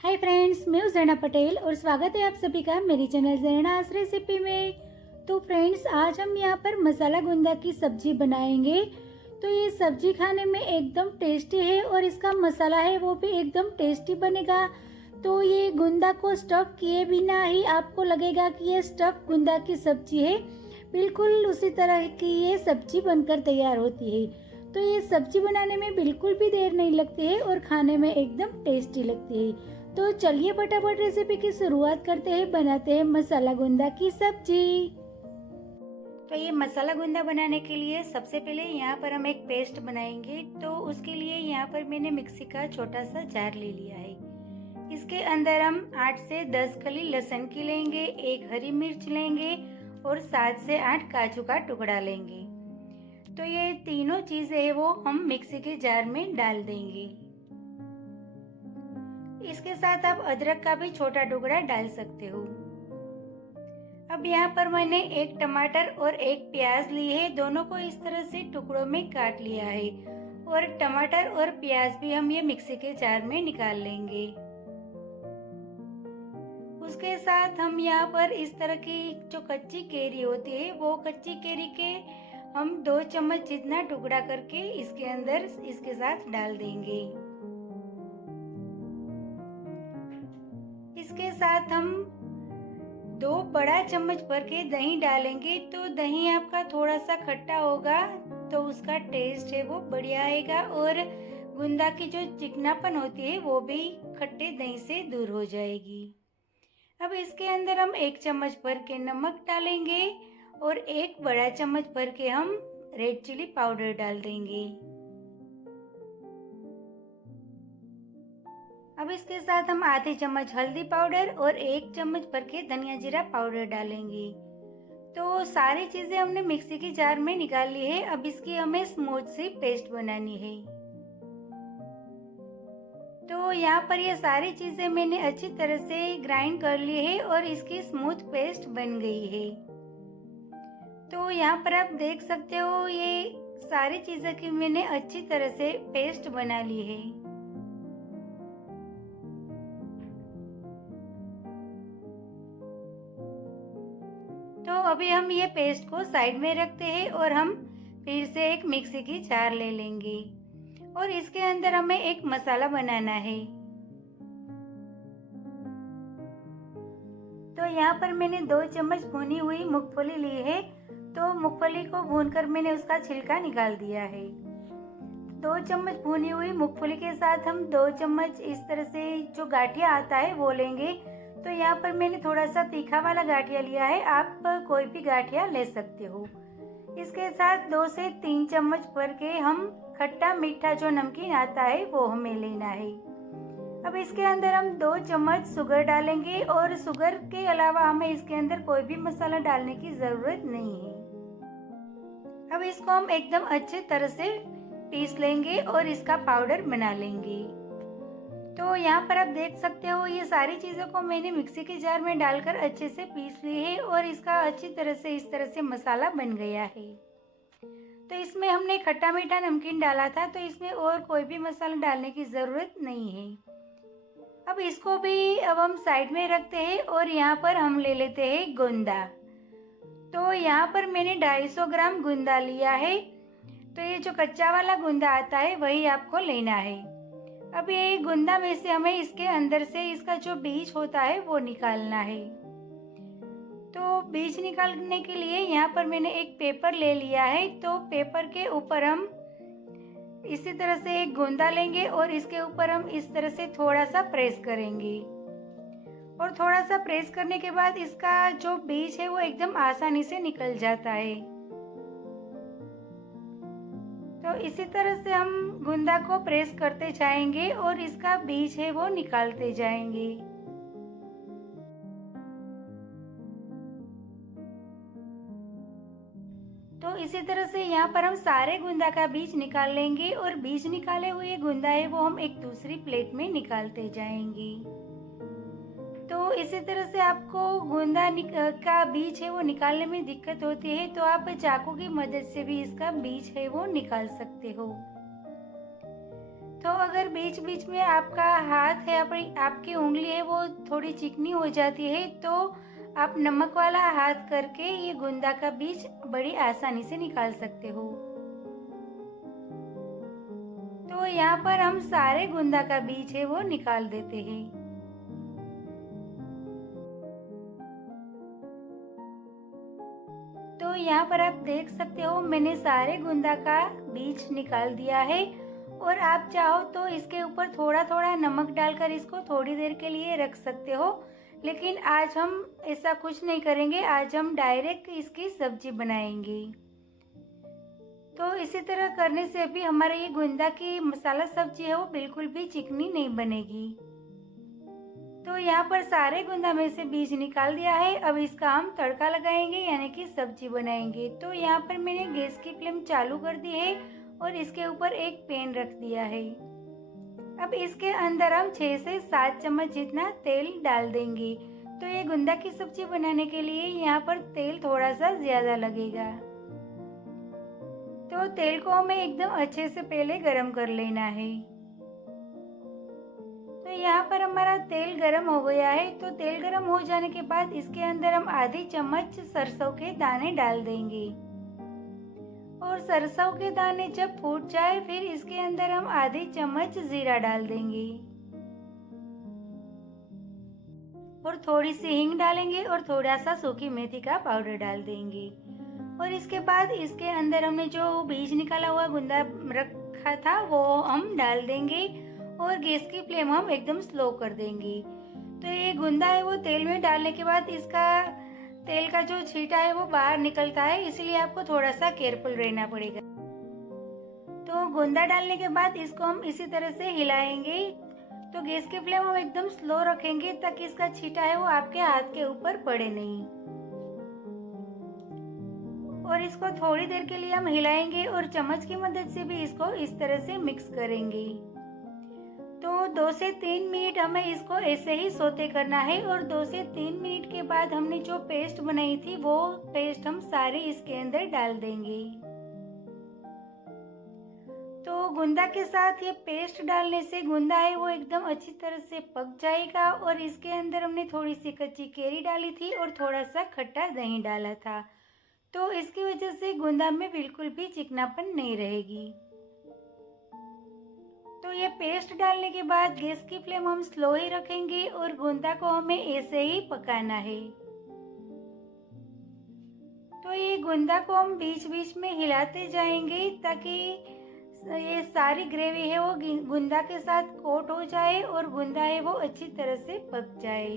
Hi friends, मैं हूँ ज़रना पटेल और स्वागत है आप सभी का मेरी चैनल ज़रनास रेसिपी में। तो फ्रेंड्स, आज हम यहाँ पर मसाला गुंदा की सब्जी बनाएंगे। तो ये सब्जी खाने में एकदम टेस्टी है और इसका मसाला है वो भी एकदम टेस्टी बनेगा। तो ये गुंदा को स्टफ किए बिना ही आपको लगेगा कि ये स्टफ गुंदा की सब्जी है। बिल्कुल उसी तरह की ये सब्जी बनकर तैयार होती है। तो ये सब्जी बनाने में बिल्कुल भी देर नहीं लगती है और खाने में एकदम टेस्टी लगती है। तो चलिए फटाफट रेसिपी की शुरुआत करते हैं। बनाते हैं मसाला गुंदा की सब्जी। तो ये मसाला गुंदा बनाने के लिए सबसे पहले यहाँ पर हम एक पेस्ट बनाएंगे। तो उसके लिए यहाँ पर मैंने मिक्सी का छोटा सा जार ले लिया है। इसके अंदर हम 8 से 10 कली लहसुन की लेंगे, एक हरी मिर्च लेंगे और 7 से 8 काजू का टुकड़ा लेंगे। तो ये तीनों चीजें है वो हम मिक्सी के जार में डाल देंगे। इसके साथ आप अदरक का भी छोटा टुकड़ा डाल सकते हो। अब यहाँ पर मैंने एक टमाटर और एक प्याज ली है, दोनों को इस तरह से टुकड़ों में काट लिया है। और टमाटर और प्याज भी हम ये मिक्सी के जार में निकाल लेंगे। उसके साथ हम यहाँ पर इस तरह की जो कच्ची केरी होती है वो कच्ची केरी के हम 2 चम्मच जितना टुकड़ा करके इसके अंदर इसके साथ डाल देंगे। इसके साथ हम 2 बड़ा चम्मच भर के दही डालेंगे। तो दही आपका थोड़ा सा खट्टा होगा तो उसका टेस्ट है वो बढ़िया आएगा और गुंदा की जो चिकनापन होती है वो भी खट्टे दही से दूर हो जाएगी। अब इसके अंदर हम 1 चम्मच भर के नमक डालेंगे और 1 बड़ा चम्मच भर के हम रेड चिली पाउडर डाल देंगे। अब इसके साथ हम आधे चम्मच हल्दी पाउडर और 1 चम्मच भर के धनिया जीरा पाउडर डालेंगे। तो सारी चीजें हमने मिक्सी की जार में निकाल ली है। अब इसकी हमें स्मूथ सी पेस्ट बनानी है। तो यहाँ पर ये सारी चीजें मैंने अच्छी तरह से ग्राइंड कर ली है और इसकी स्मूथ पेस्ट बन गई है। तो यहाँ पर आप देख सकते हो ये सारी चीजें की मैंने अच्छी तरह से पेस्ट बना ली है। तो अभी हम ये पेस्ट को साइड में रखते हैं और हम फिर से एक मिक्सी की जार ले लेंगे और इसके अंदर हमें एक मसाला बनाना है। तो यहाँ पर मैंने 2 चम्मच भुनी हुई मूंगफली ली है। तो मूंगफली को भूनकर मैंने उसका छिलका निकाल दिया है। 2 चम्मच भुनी हुई मूंगफली के साथ हम 2 चम्मच इस तरह से जो गाठिया आता है वो लेंगे। तो यहाँ पर मैंने थोड़ा सा तीखा वाला गाठिया लिया है, आप कोई भी गाठिया ले सकते हो। इसके साथ 2 से 3 चम्मच भर के हम खट्टा मीठा जो नमकीन आता है वो हमें लेना है। अब इसके अंदर हम 2 चम्मच शुगर डालेंगे और शुगर के अलावा हमें इसके अंदर कोई भी मसाला डालने की जरूरत नहीं है। अब इसको हम एकदम अच्छे तरह से पीस लेंगे और इसका पाउडर बना लेंगे। तो यहाँ पर आप देख सकते हो ये सारी चीज़ों को मैंने मिक्सी के जार में डालकर अच्छे से पीस ली है और इसका अच्छी तरह से इस तरह से मसाला बन गया है। तो इसमें हमने खट्टा मीठा नमकीन डाला था तो इसमें और कोई भी मसाला डालने की ज़रूरत नहीं है। अब इसको भी अब हम साइड में रखते हैं और यहाँ पर हम ले लेते हैं गुंदा। तो यहाँ पर मैंने 250 ग्राम गुंदा लिया है। तो ये जो कच्चा वाला गुंदा आता है वही आपको लेना है। अब ये गुंदा में से हमें इसके अंदर से इसका जो बीज होता है वो निकालना है। तो बीज निकालने के लिए यहाँ पर मैंने एक पेपर ले लिया है। तो पेपर के ऊपर हम इसी तरह से एक गुंदा लेंगे और इसके ऊपर हम इस तरह से थोड़ा सा प्रेस करेंगे और थोड़ा सा प्रेस करने के बाद इसका जो बीज है वो एकदम आसानी से निकल जाता है। तो इसी तरह से हम गुंदा को प्रेस करते जाएंगे और इसका बीज है वो निकालते जाएंगे। तो इसी तरह से यहाँ पर हम सारे गुंदा का बीज निकाल लेंगे और बीज निकाले हुए गुंदा है वो हम एक दूसरी प्लेट में निकालते जाएंगे। तो इसी तरह से आपको गुंदा का बीज है वो निकालने में दिक्कत होती है तो आप चाकू की मदद से भी इसका बीज है वो निकाल सकते हो। तो अगर बीच बीच में आपका हाथ है, आपकी उंगली है वो थोड़ी चिकनी हो जाती है, तो आप नमक वाला हाथ करके ये गुंदा का बीज बड़ी आसानी से निकाल सकते हो। तो यहाँ पर हम सारे गुंदा का बीज है वो निकाल देते हैं। तो यहाँ पर आप देख सकते हो मैंने सारे गुंदा का बीज निकाल दिया है, और आप चाहो तो इसके ऊपर थोड़ा थोड़ा नमक डालकर इसको थोड़ी देर के लिए रख सकते हो, लेकिन आज हम ऐसा कुछ नहीं करेंगे। आज हम डायरेक्ट इसकी सब्जी बनाएंगे। तो इसी तरह करने से भी हमारा ये गुंदा की मसाला सब्जी है वो बिल्कुल भी चिकनी नहीं बनेगी। तो यहाँ पर सारे गुंदा में से बीज निकाल दिया है। अब इसका हम तड़का लगाएंगे, यानी कि सब्जी बनाएंगे। तो यहाँ पर मैंने गैस की फ्लेम चालू कर दी है और इसके ऊपर एक पैन रख दिया है। अब इसके अंदर हम 6 से 7 चम्मच जितना तेल डाल देंगे। तो ये गुंदा की सब्जी बनाने के लिए यहाँ पर तेल थोड़ा सा ज्यादा लगेगा। तो तेल को हमें एकदम अच्छे से पहले गरम कर लेना है। तो यहाँ पर हमारा तेल गरम हो गया है। तो तेल गरम हो जाने के बाद इसके अंदर हम आधी चम्मच सरसों के दाने डाल देंगे, और सरसों के दाने जब फूट जाए फिर इसके अंदर हम आधी चम्मच जीरा डाल देंगे, और थोड़ी सी हींग डालेंगे और थोड़ा सा सूखी मेथी का पाउडर डाल देंगे। और इसके बाद इसके अंदर हमने जो बीज निकाला हुआ गुंदा रखा था वो हम डाल देंगे, और गैस की फ्लेम हम एकदम स्लो कर देंगे। तो ये गुंदा है वो तेल में डालने के बाद इसका तेल का जो छींटा है वो बाहर निकलता है, इसलिए आपको थोड़ा सा केयरफुल रहना पड़ेगा। तो गुंदा डालने के बाद इसको हम इसी तरह से हिलाएंगे। तो गैस की फ्लेम हम एकदम स्लो रखेंगे ताकि इसका छींटा है वो आपके हाथ के ऊपर पड़े नहीं। और इसको थोड़ी देर के लिए हम हिलाएंगे और चम्मच की मदद से भी इसको इस तरह से मिक्स करेंगे। तो 2 से 3 मिनट हमें इसको ऐसे ही सोते करना है, और 2 से 3 मिनट के बाद हमने जो पेस्ट बनाई थी वो पेस्ट हम सारी इसके अंदर डाल देंगे। तो गुंदा के साथ ये पेस्ट डालने से गुंदा है वो एकदम अच्छी तरह से पक जाएगा, और इसके अंदर हमने थोड़ी सी कच्ची कैरी डाली थी और थोड़ा सा खट्टा दही डाला था। तो इसकी वजह से गुंदा में बिल्कुल भी चिकनापन नहीं रहेगी। तो ये पेस्ट डालने के बाद गैस की फ्लेम हम स्लो ही रखेंगे, और गुंदा को हमें ऐसे ही पकाना है। तो ये गुंदा को हम बीच बीच में हिलाते जाएंगे ताकि ये सारी ग्रेवी है वो गुंदा के साथ कोट हो जाए और गुंदा है वो अच्छी तरह से पक जाए।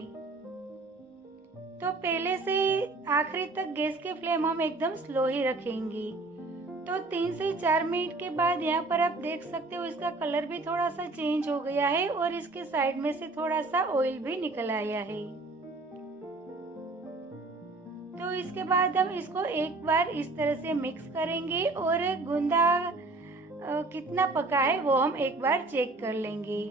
तो पहले से आखिरी तक गैस की फ्लेम हम एकदम स्लो ही रखेंगे। तो 3 से 4 मिनट के बाद यहाँ पर आप देख सकते हो इसका कलर भी थोड़ा सा चेंज हो गया है, और इसके साइड में से थोड़ा सा ऑयल भी निकल आया है। तो इसके बाद हम इसको एक बार इस तरह से मिक्स करेंगे, और गुंदा कितना पका है वो हम एक बार चेक कर लेंगे।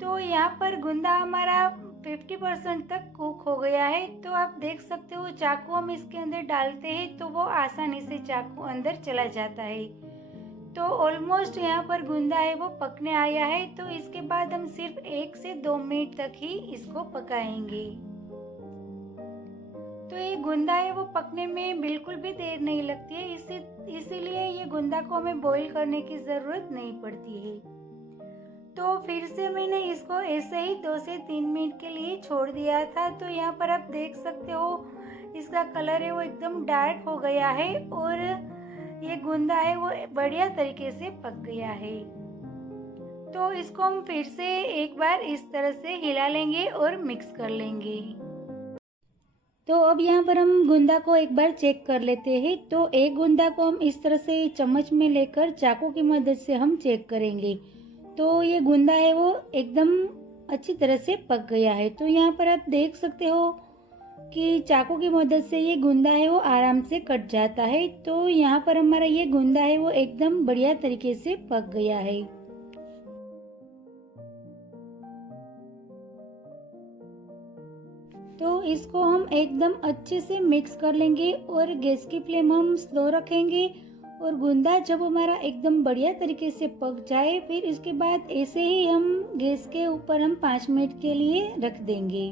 तो यहाँ पर गुंदा हमारा 50% तक कुक हो गया है। तो आप देख सकते हो चाकू हम इसके अंदर डालते हैं तो वो आसानी से चाकू अंदर चला जाता है। तो ऑलमोस्ट यहाँ पर गुंदा है वो पकने आया है। तो इसके बाद हम सिर्फ 1 से 2 मिनट तक ही इसको पकाएंगे। तो ये गुंदा है वो पकने में बिल्कुल भी देर नहीं लगती है, इसीलिए ये गुंदा को हमें बॉईल करने की ज़रूरत नहीं पड़ती है। तो फिर से मैंने इसको ऐसे ही 2 से 3 मिनट के लिए छोड़ दिया था। तो यहाँ पर आप देख सकते हो इसका कलर है वो एकदम डार्क हो गया है, और ये गुंदा है वो बढ़िया तरीके से पक गया है। तो इसको हम फिर से एक बार इस तरह से हिला लेंगे और मिक्स कर लेंगे। तो अब यहाँ पर हम गुंदा को एक बार चेक कर लेते हैं। तो एक गुंदा को हम इस तरह से चम्मच में लेकर चाकू की मदद से हम चेक करेंगे। तो ये गुंदा है वो एकदम अच्छी तरह से पक गया है। तो यहाँ पर आप देख सकते हो कि चाकू की मदद से ये गुंदा है वो आराम से कट जाता है। तो यहाँ पर हमारा ये गुंदा है वो एकदम बढ़िया तरीके से पक गया है। तो इसको हम एकदम अच्छे से मिक्स कर लेंगे और गैस की फ्लेम हम स्लो रखेंगे और गूंदा जब हमारा एकदम बढ़िया तरीके से पक जाए, फिर इसके बाद ऐसे ही हम गैस के ऊपर हम 5 मिनट के लिए रख देंगे।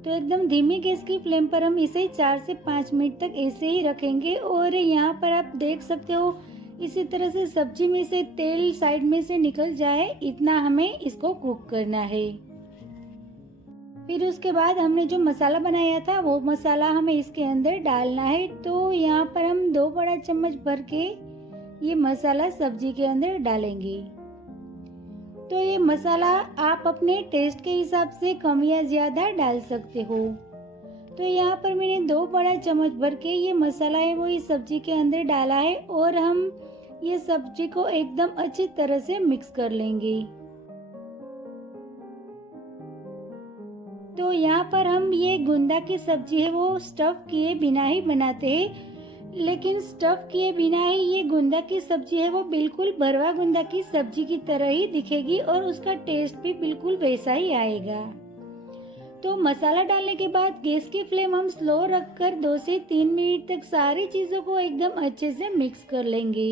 तो एकदम धीमी गैस की फ्लेम पर हम इसे 4 से 5 मिनट तक ऐसे ही रखेंगे। और यहाँ पर आप देख सकते हो इसी तरह से सब्जी में से तेल साइड में से निकल जाए, इतना हमें इसको कुक करना है। फिर उसके बाद हमने जो मसाला बनाया था वो मसाला हमें इसके अंदर डालना है। तो यहाँ पर हम 2 बड़ा चम्मच भर के ये मसाला सब्जी के अंदर डालेंगे। तो ये मसाला आप अपने टेस्ट के हिसाब से कम या ज़्यादा डाल सकते हो। तो यहाँ पर मैंने 2 बड़ा चम्मच भर के ये मसाला है वो इस सब्जी के अंदर डाला है और हम ये सब्जी को एकदम अच्छी तरह से मिक्स कर लेंगे। तो यहाँ पर हम ये गुंदा की सब्जी है वो स्टफ किए बिना ही बनाते हैं, लेकिन स्टफ किए बिना ही ये गुंदा की सब्जी है वो बिल्कुल भरवा गुंदा की सब्जी की तरह ही दिखेगी और उसका टेस्ट भी बिल्कुल वैसा ही आएगा। तो मसाला डालने के बाद गैस की फ्लेम हम स्लो रखकर 2 से 3 मिनट तक सारी चीज़ों को एकदम अच्छे से मिक्स कर लेंगे।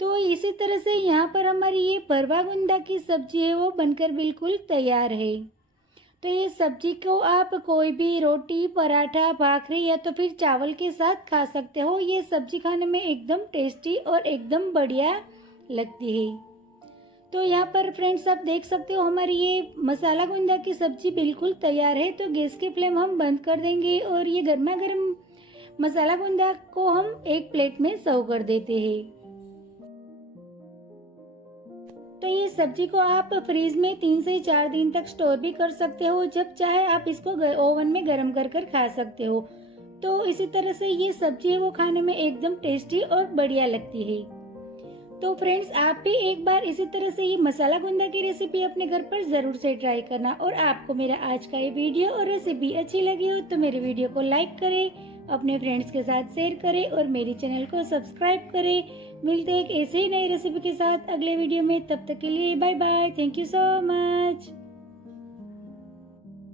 तो इसी तरह से यहाँ पर हमारी ये भरवा गुंदा की सब्जी है वो बनकर बिल्कुल तैयार है। तो ये सब्जी को आप कोई भी रोटी, पराठा, भाखरी या तो फिर चावल के साथ खा सकते हो। ये सब्जी खाने में एकदम टेस्टी और एकदम बढ़िया लगती है। तो यहाँ पर फ्रेंड्स आप देख सकते हो हमारी ये मसाला गुंदा की सब्जी बिल्कुल तैयार है। तो गैस की फ्लेम हम बंद कर देंगे और ये गर्मा गर्म मसाला गुंदा को हम एक प्लेट में सर्व कर देते हैं। तो ये सब्जी को आप फ्रीज में 3 से 4 दिन तक स्टोर भी कर सकते हो, जब चाहे आप इसको ओवन में गर्म कर कर खा सकते हो। तो इसी तरह से ये सब्जी है वो खाने में एकदम टेस्टी और बढ़िया लगती है। तो फ्रेंड्स आप भी एक बार इसी तरह से ये मसाला गुंदा की रेसिपी अपने घर पर ज़रूर से ट्राई करना। और आपको मेरा आज का ये वीडियो और रेसिपी अच्छी लगी हो तो मेरे वीडियो को लाइक करें, अपने फ्रेंड्स के साथ शेयर करें और मेरे चैनल को सब्सक्राइब करें। मिलते हैं एक ऐसे ही नई रेसिपी के साथ अगले वीडियो में। तब तक के लिए bye bye. Thank you so much.